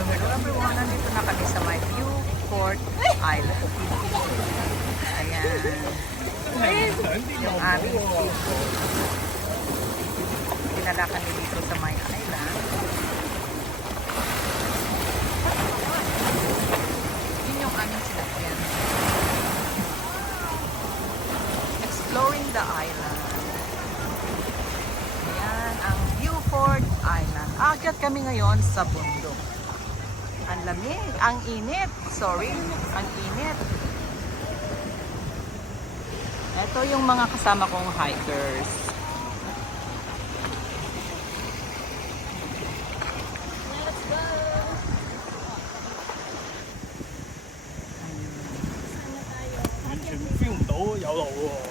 Hello everyone, nandito na kami sa my Viewport Island. Ayan. Yung aming seafood. Pinala kami dito sa my island. Yun yung aming sinakyan. Exploring the island. Ayan, ang Viewport Island. Akyat kami ngayon sa bundok. Ang lamig, ang init. Sorry, ang init. Ito yung mga kasama kong hikers. Let's go! Sana tayo. 完全 feel 唔到有路喎。